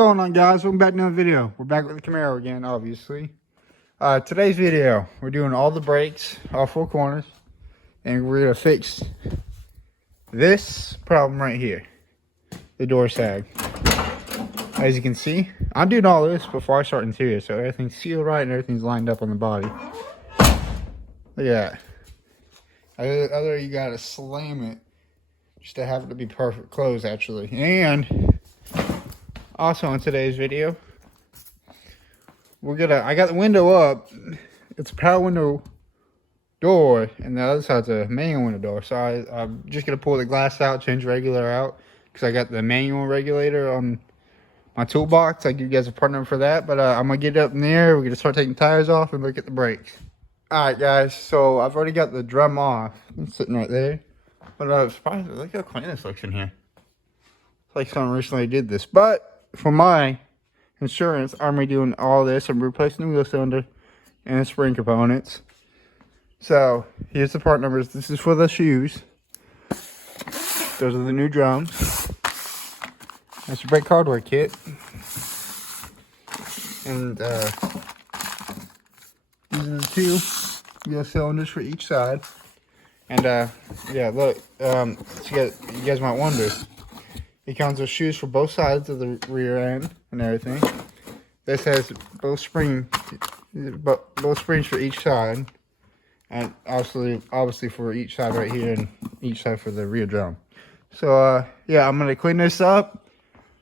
going on, guys? Welcome back to another video. We're back with the Camaro again, obviously. Today's video, we're doing all the brakes, all four corners, and we're gonna fix this problem right here, the door sag. As you can see, I'm doing all this before I start interior, so everything's sealed right and everything's lined up on the body. Look at that. Other you gotta slam it just to have it to be perfect close, actually. And also in today's video, I got the window up. It's a power window door, and the other side's a manual window door. So I'm just gonna pull the glass out, change the regulator out, because I got the manual regulator on my toolbox. I give you guys a part number for that. But I'm gonna get up in there. We're gonna start taking tires off and look at the brakes. All right, guys. So I've already got the drum off. It's sitting right there. But I was surprised. Look how clean this looks in here. It's like someone recently did this. But for my insurance, I'm redoing all this. I'm replacing the wheel cylinder and the spring components. So here's the part numbers. This is for the shoes. Those are the new drums. That's your brake hardware kit. And these are the two wheel cylinders for each side. And yeah, look, so you guys might wonder. It comes with shoes for both sides of the rear end and everything. This has both springs for each side, and obviously for each side right here and each side for the rear drum. So yeah, I'm gonna clean this up.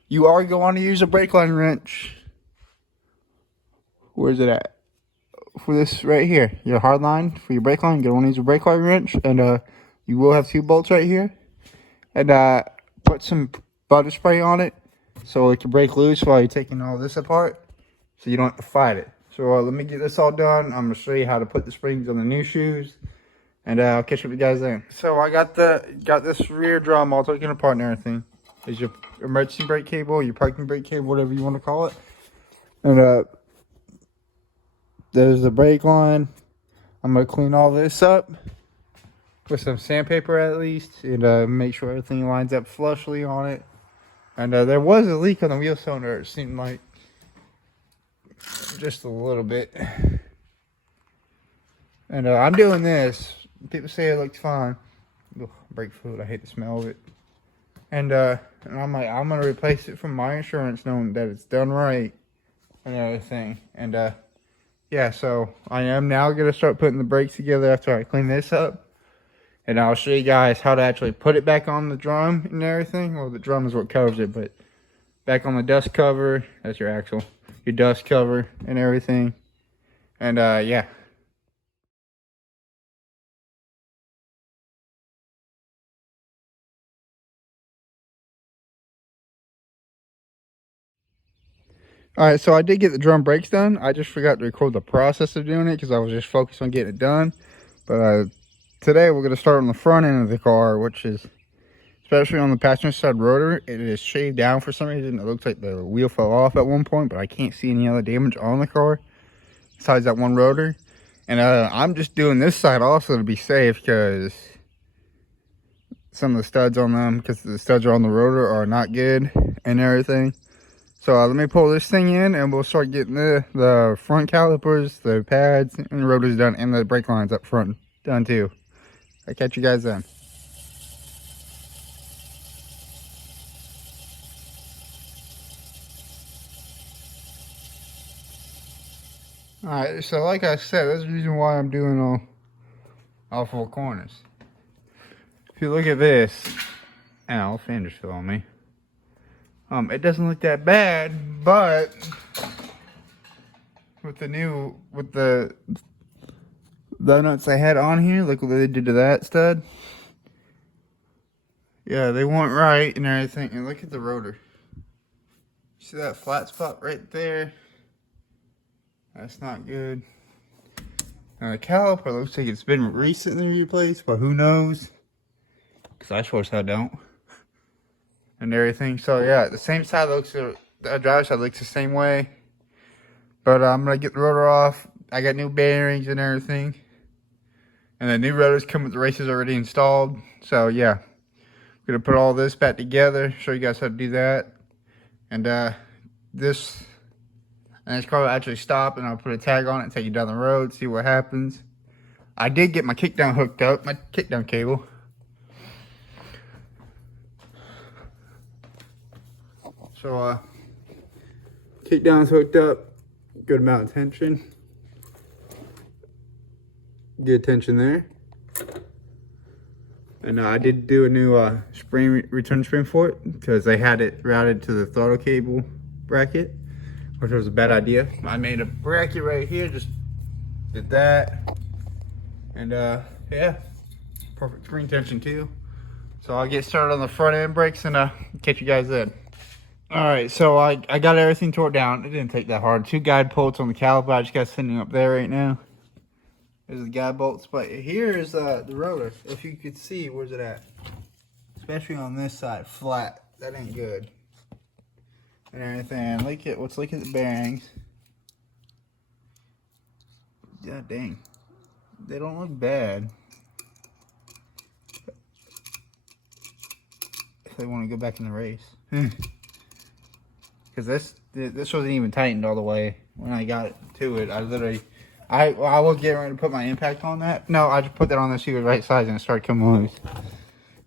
You are going to want to use a brake line wrench. Where's it at? For this right here, your hard line for your brake line, you're gonna want to use a brake line wrench, and you will have two bolts right here, and put some butter spray on it so it can break loose while you're taking all this apart, so you don't have to fight it. So let me get this all done. I'm gonna show you how to put the springs on the new shoes, and I'll catch up with you guys then. So I got this rear drum all taken apart and everything. There's your emergency brake cable, your parking brake cable, whatever you want to call it, and there's the brake line. I'm gonna clean all this up with some sandpaper at least, and make sure everything lines up flushly on it. And there was a leak on the wheel cylinder. It seemed like just a little bit. And I'm doing this. People say it looks fine. Ugh, brake fluid. I hate the smell of it. And I'm like, I'm gonna replace it from my insurance, knowing that it's done right and everything. And yeah, so I am now gonna start putting the brakes together after I clean this up. And I'll show you guys how to actually put it back on the drum and everything. Well, the drum is what covers it, but back on the dust cover, that's your axle, your dust cover and everything. And yeah. All right, so I did get the drum brakes done. I just forgot to record the process of doing it because I was just focused on getting it done. But today we're going to start on the front end of the car, which is, especially on the passenger side rotor, it is shaved down for some reason. It looks like the wheel fell off at one point, but I can't see any other damage on the car besides that one rotor. And I'm just doing this side also to be safe, because some of the studs on them, because the studs are on the rotor, are not good and everything. So let me pull this thing in, and we'll start getting the front calipers, the pads, and the rotors done, and the brake lines up front done too. I'll catch you guys then. Alright, so like I said, that's the reason why I'm doing all four corners. If you look at this, ow, fan just fell on me. It doesn't look that bad, but with the nuts I had on here, look what they did to that stud. Yeah, they weren't right and everything. And look at the rotor. See that flat spot right there? That's not good. Now the caliper looks like it's been recently replaced, but who knows? Because I sure as hell don't. And everything. So yeah, the same side looks, the driver's side looks the same way. But I'm going to get the rotor off. I got new bearings and everything. And the new rotors come with the races already installed. So yeah, I'm going to put all this back together, show you guys how to do that. And this, and this car will actually stop, and I'll put a tag on it and take you down the road, see what happens. I did get my kickdown hooked up, my kickdown cable. So, kickdown's hooked up, good amount of tension. Good tension there. And I did do a new return spring for it because they had it routed to the throttle cable bracket, which was a bad idea. I made a bracket right here, just did that. And yeah, perfect spring tension too. So I'll get started on the front end brakes and catch you guys then. All right, so I got everything tore down. It didn't take that hard. 2 guide bolts on the caliper. I just got sitting up there right now. There's the guide bolts, but here is the rotor. If you could see, where's it at? Especially on this side, flat. That ain't good. And everything. Let's look at the bearings. God dang, they don't look bad. If they want to go back in the race, because this wasn't even tightened all the way when I got to it. I literally. I was getting ready to put my impact on that. No, I just put that on there so it was right size and it started coming loose.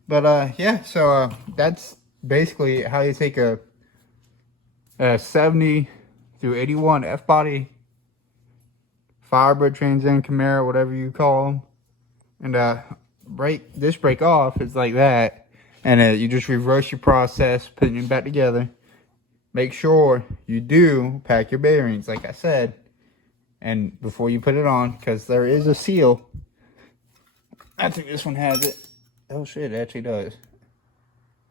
But yeah, so that's basically how you take a 70 through 81 F-body Firebird, Trans Am, Camaro, whatever you call them, and break this brake off. It's like that, and you just reverse your process, putting it back together. Make sure you do pack your bearings, like I said. And before you put it on, because there is a seal. I think this one has it. Oh shit, it actually does.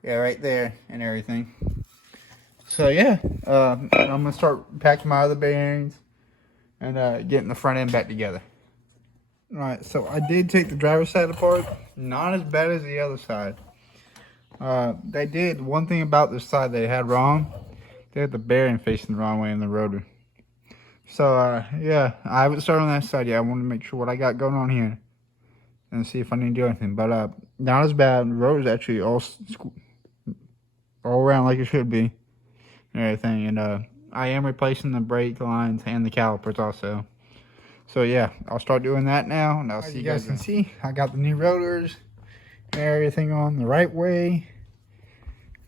Yeah, right there and everything. So yeah, I'm gonna start packing my other bearings and getting the front end back together. All right, so I did take the driver's side apart. Not as bad as the other side. They did one thing about this side they had wrong. They had the bearing facing the wrong way in the rotor. So, yeah, I haven't started on that side yet. I want to make sure what I got going on here and see if I need to do anything. But, not as bad. The rotor's actually all around like it should be and everything. And, I am replacing the brake lines and the calipers also. So, yeah, I'll start doing that now. And I'll see you guys can see, I got the new rotors and everything on the right way.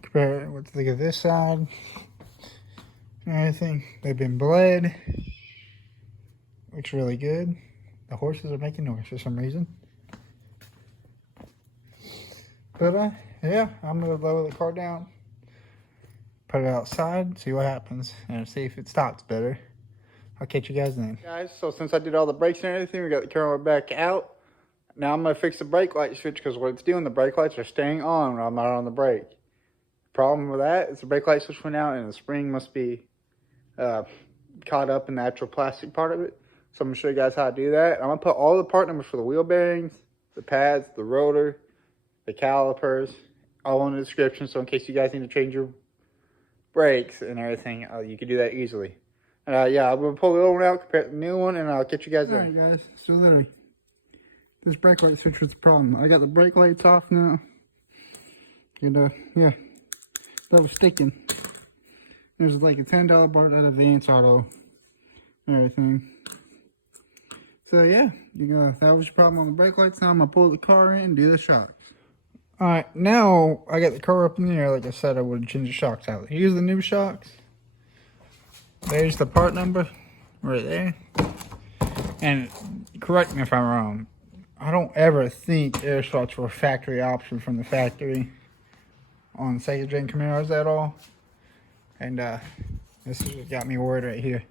Compare what to think of this side. And everything. They've been bled. Looks really good. The horses are making noise for some reason. But yeah, I'm gonna lower the car down, put it outside, see what happens, and see if it stops better. I'll catch you guys then. Guys, so since I did all the brakes and everything, we got the camera back out. Now I'm gonna fix the brake light switch because what it's doing, the brake lights are staying on when I'm not on the brake. Problem with that is the brake light switch went out and the spring must be caught up in the actual plastic part of it. So I'm going to show you guys how to do that. I'm going to put all the part numbers for the wheel bearings, the pads, the rotor, the calipers, all in the description. So in case you guys need to change your brakes and everything, you can do that easily. Yeah, I'm going to pull the old one out, compare the new one, and I'll catch you guys there. Alright guys, so literally, this brake light switch was the problem. I got the brake lights off now. And yeah, that was sticking. There's like a $10 part out of Advance Auto and everything. So yeah, that was your problem on the brake lights. Now I'm gonna pull the car in and do the shocks. Alright, now I got the car up in the air. Like I said, I would change the shocks out. Here's the new shocks. There's the part number right there. And correct me if I'm wrong, I don't ever think air shocks were a factory option from the factory on second gen Camaros at all. And this is what got me worried right here.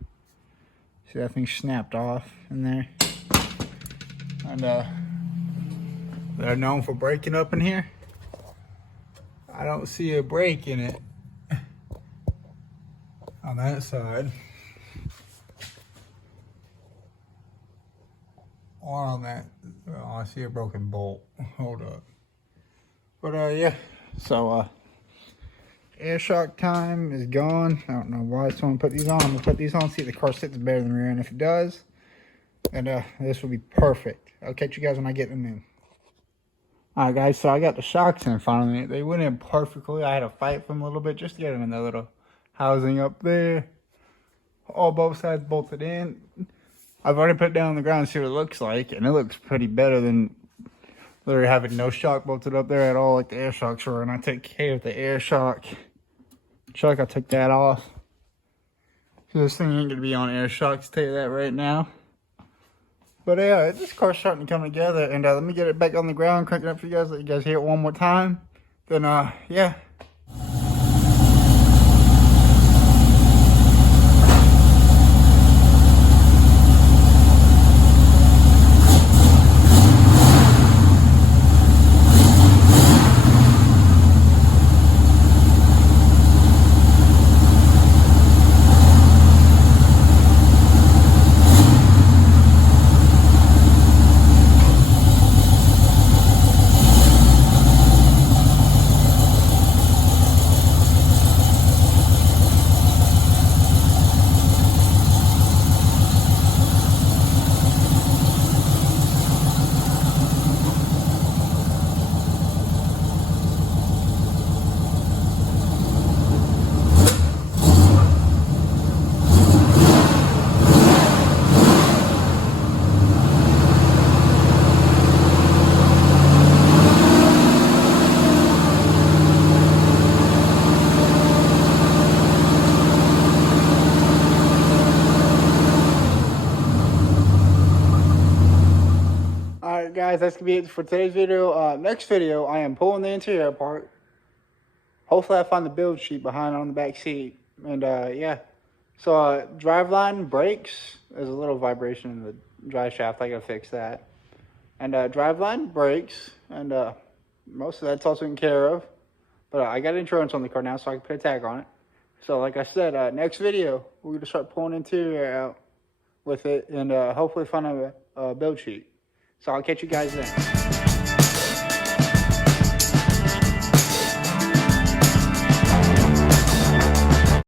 See, that thing snapped off in there. And they're known for breaking up in here. I don't see a break in it on that side. Or on that, oh, I see a broken bolt. Hold up. But yeah, so air shock time is gone. I don't know why someone put these on. I'm gonna put these on, see if the car sits better than the rear end. If it does, then this will be perfect. I'll catch you guys when I get them in. Alright guys, so I got the shocks in finally. They went in perfectly. I had to fight for them a little bit just to get them in the little housing up there. All both sides bolted in. I've already put it down on the ground to see what it looks like, and it looks pretty better than literally having no shock bolted up there at all, like the air shocks were. And I took care of the air shock. I took that off. So this thing ain't gonna be on air shocks, tell you that right now. But yeah, this car's starting to come together, and let me get it back on the ground, crank it up for you guys, let you guys hear it one more time. Then yeah. Alright guys, that's going to be it for today's video. Next video, I am pulling the interior apart. Hopefully I find the build sheet behind on the back seat. And yeah. So driveline brakes. There's a little vibration in the drive shaft. I got to fix that. And driveline brakes. And most of that's all taken care of. But I got insurance on the car now, so I can put a tag on it. So like I said, next video, we're going to start pulling interior out with it. And hopefully find a build sheet. So I'll catch you guys then.